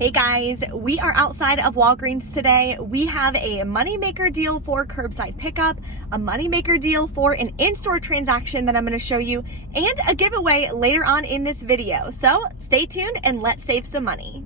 Hey guys, we are outside of Walgreens today. We have a moneymaker deal for curbside pickup, a moneymaker deal for an in-store transaction that I'm going to show you, and a giveaway later on in this video. So stay tuned and let's save some money.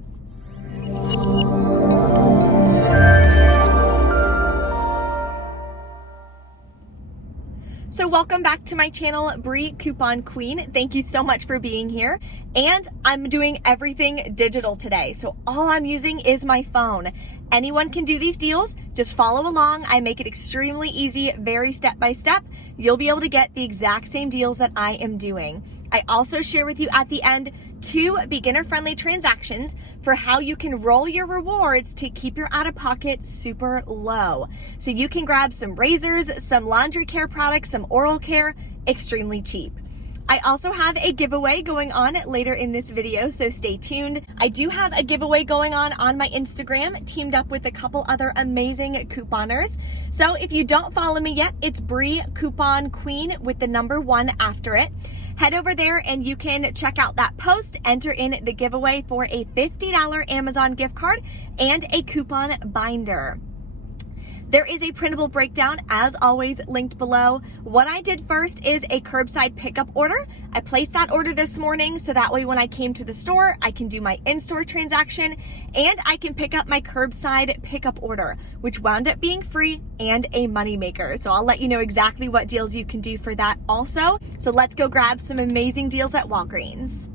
So welcome back to my channel, Bree Coupon Queen. Thank you so much for being here. And I'm doing everything digital today. So all I'm using is my phone. Anyone can do these deals. Just follow along. I make it extremely easy, very step by step. You'll be able to get the exact same deals that I am doing. I also share with you at the end 2 beginner-friendly transactions for how you can roll your rewards to keep your out-of-pocket super low. So you can grab some razors, some laundry care products, some oral care, extremely cheap. I also have a giveaway going on later in this video, so stay tuned. I do have a giveaway going on my Instagram, teamed up with a couple other amazing couponers. So if you don't follow me yet, it's Bree Coupon Queen with the number 1 after it. Head over there and you can check out that post, enter in the giveaway for a $50 Amazon gift card and a coupon binder. There is a printable breakdown, as always, linked below. What I did first is a curbside pickup order. I placed that order this morning so that way when I came to the store, I can do my in-store transaction and I can pick up my curbside pickup order, which wound up being free and a moneymaker. So I'll let you know exactly what deals you can do for that also. So let's go grab some amazing deals at Walgreens.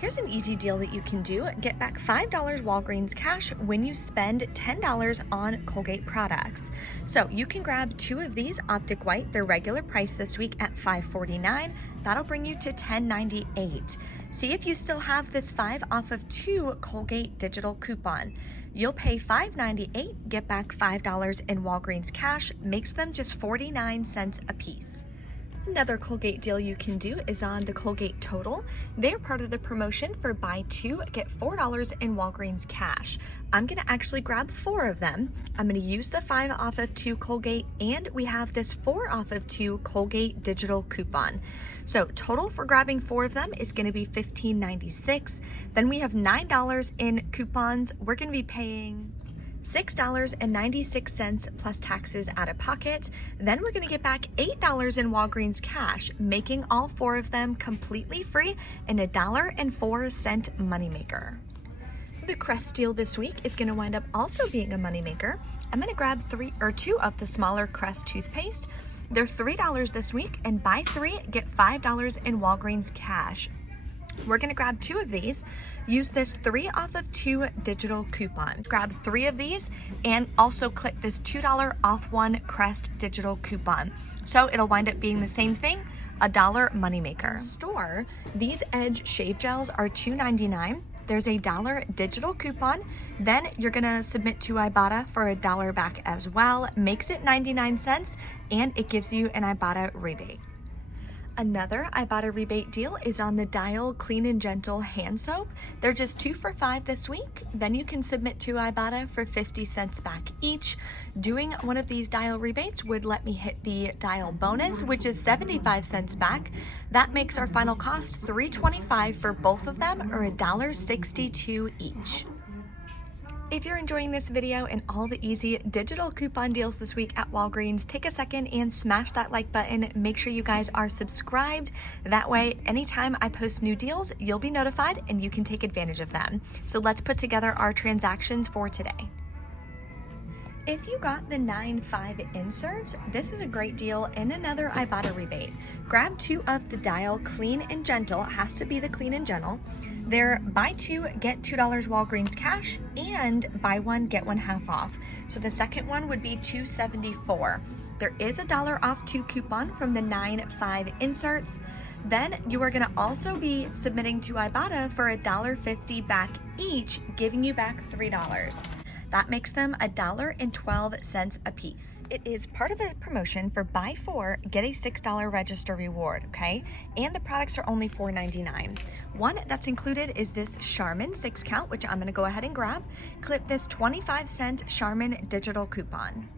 Here's an easy deal that you can do. Get back $5 Walgreens cash when you spend $10 on Colgate products. So you can grab 2 of these Optic White, their regular price this week at $5.49. That'll bring you to $10.98. See if you still have this 5 off of 2 Colgate digital coupon. You'll pay $5.98, get back $5 in Walgreens cash, makes them just 49 cents a piece. Another Colgate deal you can do is on the Colgate Total. They're part of the promotion for buy 2, get $4 in Walgreens cash. I'm gonna actually grab 4 of them. I'm gonna use the 5 off of 2 Colgate, and we have this 4 off of 2 Colgate digital coupon. So total for grabbing 4 of them is gonna be $15.96. Then we have $9 in coupons. We're gonna be paying $6.96 plus taxes out of pocket. Then we're going to get back $8 in Walgreens cash, making all 4 of them completely free and $1.04 moneymaker. The Crest deal this week is going to wind up also being a moneymaker. I'm going to grab 2 of the smaller Crest toothpaste. They're $3 this week, and buy 3, get $5 in Walgreens cash. We're going to grab 2 of these, use this 3 off of 2 digital coupon. Grab 3 of these and also click this $2 off 1 Crest digital coupon. So it'll wind up being the same thing, $1 moneymaker. Store, these Edge shave gels are $2.99. There's a $1 digital coupon. Then you're gonna submit to Ibotta for $1 back as well. Makes it 99 cents and it gives you an Ibotta rebate. Another Ibotta rebate deal is on the Dial Clean and Gentle hand soap. They're just 2 for $5 this week. Then you can submit to Ibotta for 50 cents back each. Doing one of these Dial rebates would let me hit the Dial bonus, which is 75 cents back. That makes our final cost $3.25 for both of them, or $1.62 each. If you're enjoying this video and all the easy digital coupon deals this week at Walgreens, take a second and smash that like button. Make sure you guys are subscribed. That way, anytime I post new deals, you'll be notified and you can take advantage of them. So let's put together our transactions for today. If you got the 9.5 inserts, this is a great deal and another Ibotta rebate. Grab 2 of the Dial Clean and Gentle. It has to be the Clean and Gentle. They're buy 2, get $2 Walgreens cash, and buy 1, get 1 half off. So the second one would be $2.74. There is a $1 off 2 coupon from the 9.5 inserts. Then you are gonna also be submitting to Ibotta for $1.50 back each, giving you back $3. That makes them $1.12 a piece. It is part of a promotion for buy 4, get a $6 register reward, okay? And the products are only $4.99. One that's included is this Charmin 6 count, which I'm gonna go ahead and grab. Clip this 25-cent Charmin digital coupon.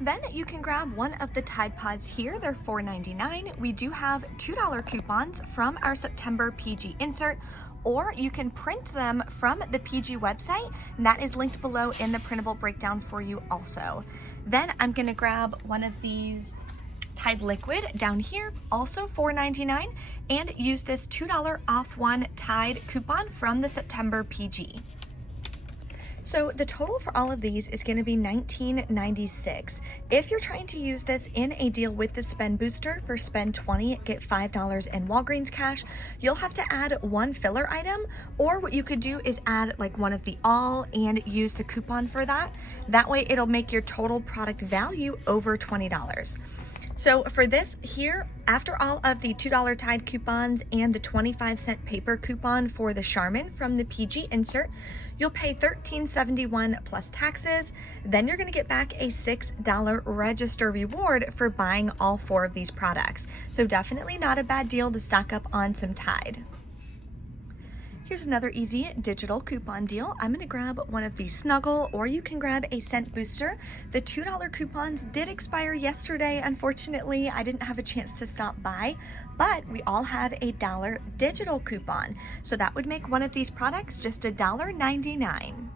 Then you can grab one of the Tide Pods here. They're $4.99. We do have $2 coupons from our September PG insert, or you can print them from the PG website, and that is linked below in the printable breakdown for you also. Then I'm gonna grab one of these Tide Liquid down here, also $4.99, and use this $2 off one Tide coupon from the September PG. So the total for all of these is going to be $19.96. If you're trying to use this in a deal with the spend booster for spend 20, get $5 in Walgreens cash, you'll have to add one filler item, or what you could do is add like one of the all and use the coupon for that. That way it'll make your total product value over $20. So for this here, after all of the $2 Tide coupons and the 25-cent paper coupon for the Charmin from the PG insert, you'll pay $13.71 plus taxes. Then you're gonna get back a $6 register reward for buying all 4 of these products. So definitely not a bad deal to stock up on some Tide. Here's another easy digital coupon deal. I'm gonna grab one of these Snuggle, or you can grab a scent booster. The $2 coupons did expire yesterday. Unfortunately, I didn't have a chance to stop by, but we all have a $1 digital coupon. So that would make one of these products just $1.99.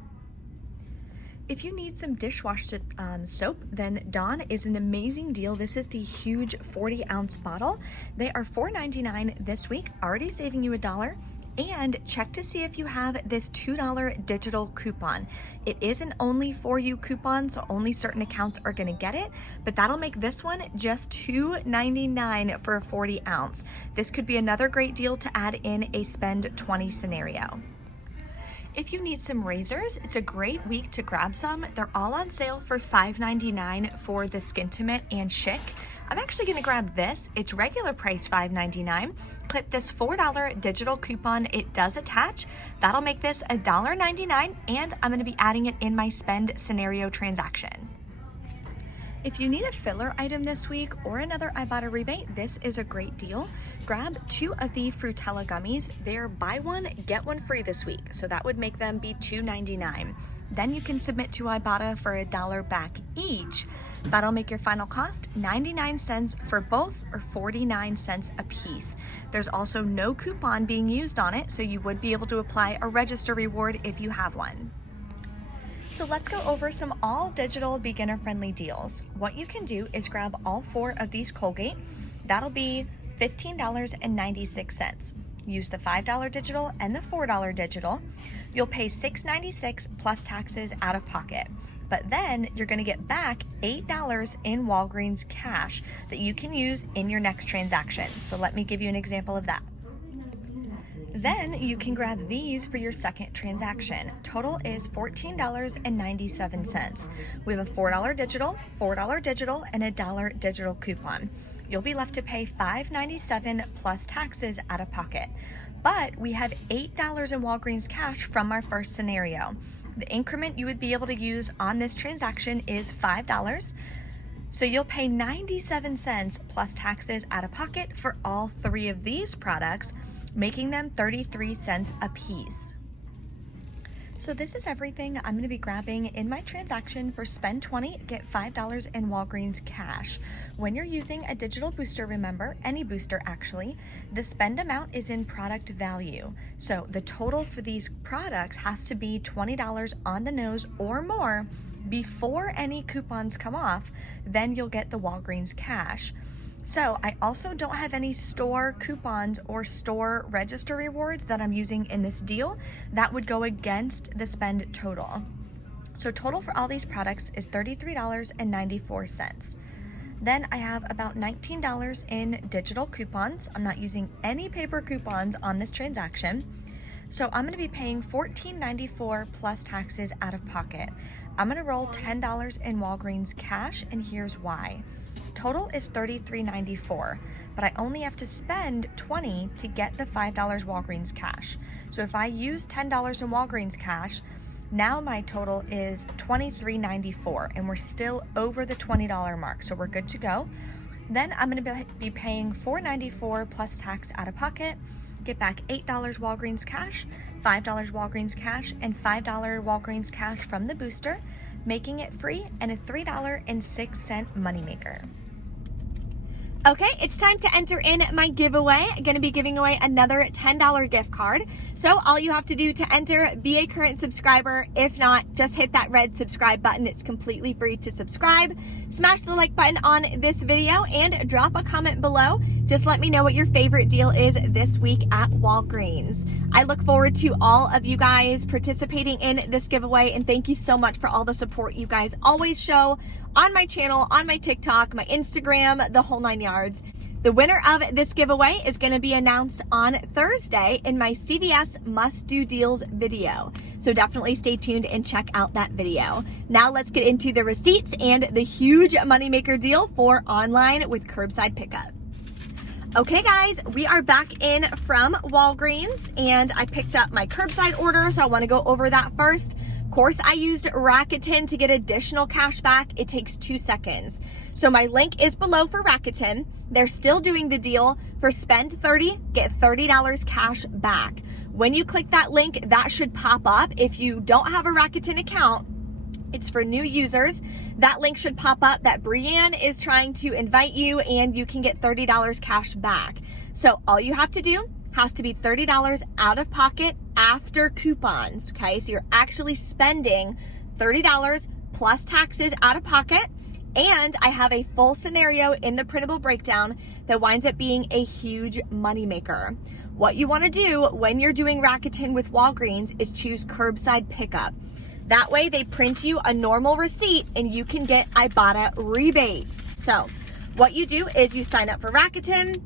If you need some dishwasher soap, then Dawn is an amazing deal. This is the huge 40-ounce bottle. They are $4.99 this week, already saving you $1. And check to see if you have this $2 digital coupon. It is an only for you coupon, so only certain accounts are gonna get it, but that'll make this one just $2.99 for a 40 ounce. This could be another great deal to add in a spend 20 scenario. If you need some razors, it's a great week to grab some. They're all on sale for $5.99 for the Skintimate and Schick. I'm actually gonna grab this. It's regular price $5.99. Clip this $4 digital coupon. It does attach. That'll make this $1.99, and I'm gonna be adding it in my spend scenario transaction. If you need a filler item this week or another Ibotta rebate, this is a great deal. Grab 2 of the Frutella gummies. They're buy one, get one free this week, so that would make them be $2.99. Then you can submit to Ibotta for $1 back each. That'll make your final cost 99 cents for both, or 49 cents a piece. There's also no coupon being used on it, so you would be able to apply a register reward if you have one. So let's go over some all digital beginner friendly deals. What you can do is grab all 4 of these Colgate. That'll be $15.96. Use the $5 digital and the $4 digital. You'll pay $6.96 plus taxes out of pocket. But then you're gonna get back $8 in Walgreens cash that you can use in your next transaction. So let me give you an example of that. Then you can grab these for your second transaction. Total is $14.97. We have a $4 digital, and a $1 digital coupon. You'll be left to pay $5.97 plus taxes out of pocket. But we have $8 in Walgreens cash from our first scenario. The increment you would be able to use on this transaction is $5. So you'll pay 97 cents plus taxes out of pocket for all 3 of these products, making them 33 cents a piece. So this is everything I'm going to be grabbing in my transaction for spend 20, get $5 in Walgreens cash. When you're using a digital booster, remember, any booster actually, the spend amount is in product value. So the total for these products has to be $20 on the nose or more before any coupons come off, then you'll get the Walgreens cash. So I also don't have any store coupons or store register rewards that I'm using in this deal. That would go against the spend total. So total for all these products is $33.94. Then I have about $19 in digital coupons. I'm not using any paper coupons on this transaction. So I'm gonna be paying $14.94 plus taxes out of pocket. I'm gonna roll $10 in Walgreens cash, and here's why. Total is $33.94, but I only have to spend $20 to get the $5 Walgreens cash. So if I use $10 in Walgreens cash, now my total is $23.94, and we're still over the $20 mark, so we're good to go. Then I'm gonna be paying $4.94 plus tax out of pocket, get back $8 Walgreens cash, $5 Walgreens cash, and $5 Walgreens cash from the booster, making it free and a $3.06 moneymaker. Okay, it's time to enter in my giveaway. I'm going to be giving away another $10 gift card. So all you have to do to enter, be a current subscriber. If not, just hit that red subscribe button. It's completely free to subscribe. Smash the like button on this video and drop a comment below. Just let me know what your favorite deal is this week at Walgreens. I look forward to all of you guys participating in this giveaway, and thank you so much for all the support you guys always show on my channel, on my TikTok, my Instagram, the whole 9 yards. The winner of this giveaway is going to be announced on Thursday in my CVS Must Do Deals video. So definitely stay tuned and check out that video. Now let's get into the receipts and the huge moneymaker deal for online with curbside pickup. Okay guys, we are back in from Walgreens and I picked up my curbside order, so I want to go over that first. Of course, I used Rakuten to get additional cash back. It takes 2 seconds. So my link is below for Rakuten. They're still doing the deal for spend $30, get $30 cash back. When you click that link, that should pop up. If you don't have a Rakuten account, it's for new users. That link should pop up that Brianne is trying to invite you and you can get $30 cash back. So all you have to do has to be $30 out of pocket after coupons, okay? So you're actually spending $30 plus taxes out of pocket. And I have a full scenario in the printable breakdown that winds up being a huge moneymaker. What you wanna do when you're doing Rakuten with Walgreens is choose curbside pickup. That way they print you a normal receipt and you can get Ibotta rebates. So what you do is you sign up for Rakuten.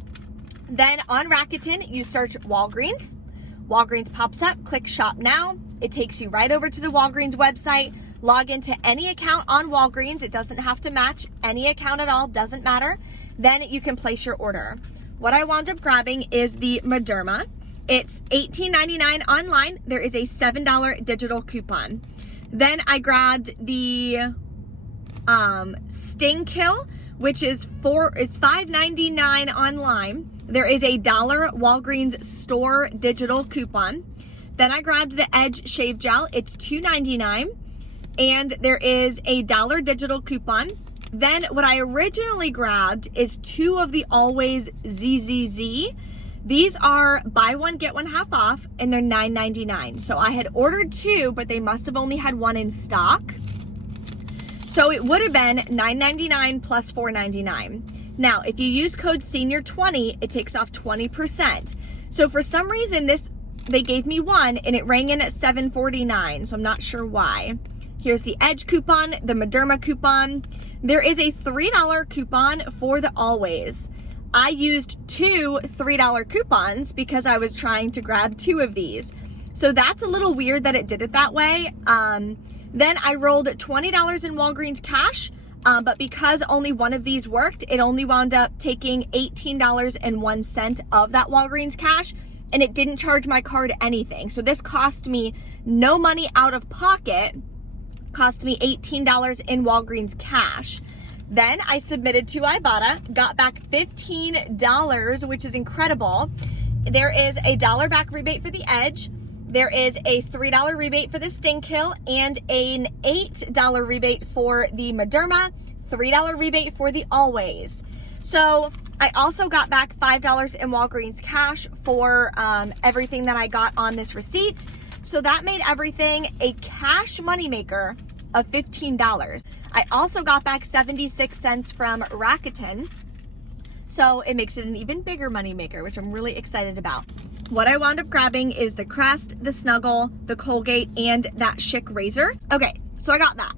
Then on Rakuten, you search Walgreens. Walgreens pops up, click shop now. It takes you right over to the Walgreens website. Log into any account on Walgreens. It doesn't have to match any account at all, doesn't matter. Then you can place your order. What I wound up grabbing is the Mederma. It's $18.99 online. There is a $7 digital coupon. Then I grabbed the Sting Kill, which is $5.99 online. There is a $1 Walgreens store digital coupon. Then I grabbed the Edge Shave Gel. It's $2.99. And there is a $1 digital coupon. Then what I originally grabbed is 2 of the Always ZZZ. These are buy one, get one half off, and they're $9.99. So I had ordered 2, but they must have only had 1 in stock. So it would have been $9.99 plus $4.99. Now, if you use code SENIOR20, it takes off 20%. So for some reason, they gave me 1 and it rang in at $7.49. So I'm not sure why. Here's the Edge coupon, the Mederma coupon. There is a $3 coupon for the Always. I used 2 $3 coupons because I was trying to grab 2 of these. So that's a little weird that it did it that way. Then I rolled $20 in Walgreens cash, but because only 1 of these worked, it only wound up taking $18.01 of that Walgreens cash, and it didn't charge my card anything. So this cost me no money out of pocket, cost me $18 in Walgreens cash. Then I submitted to Ibotta, got back $15, which is incredible. There is a $1 back rebate for the Edge. There is a $3 rebate for the Sting Kill and an $8 rebate for the Mederma, $3 rebate for the Always. So I also got back $5 in Walgreens cash for everything that I got on this receipt. So that made everything a cash moneymaker of $15. I also got back 76 cents from Rakuten. So it makes it an even bigger moneymaker, which I'm really excited about. What I wound up grabbing is the Crest, the Snuggle, the Colgate, and that Schick razor. Okay, so I got that.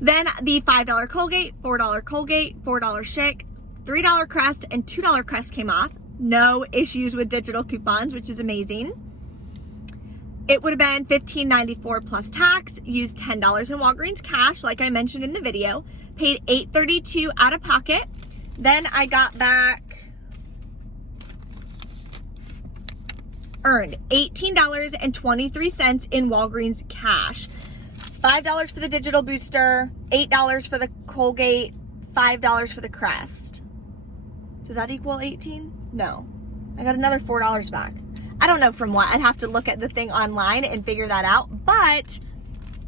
Then the $5 Colgate, $4 Colgate, $4 Schick, $3 Crest, and $2 Crest came off. No issues with digital coupons, which is amazing. It would have been $15.94 plus tax, used $10 in Walgreens cash, like I mentioned in the video, paid $8.32 out of pocket. Then I got back, earned $18.23 in Walgreens cash. $5 for the digital booster, $8 for the Colgate, $5 for the Crest. Does that equal 18? No. I got another $4 back. I don't know from what. I'd have to look at the thing online and figure that out, but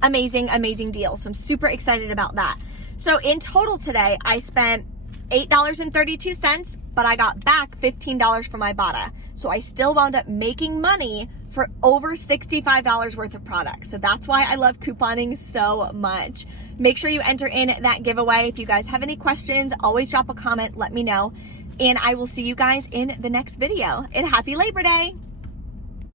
amazing, amazing deal. So I'm super excited about that. So in total today, I spent $8.32, but I got back $15 from Ibotta. So I still wound up making money for over $65 worth of products. So that's why I love couponing so much. Make sure you enter in that giveaway. If you guys have any questions, always drop a comment, let me know. And I will see you guys in the next video. And happy Labor Day.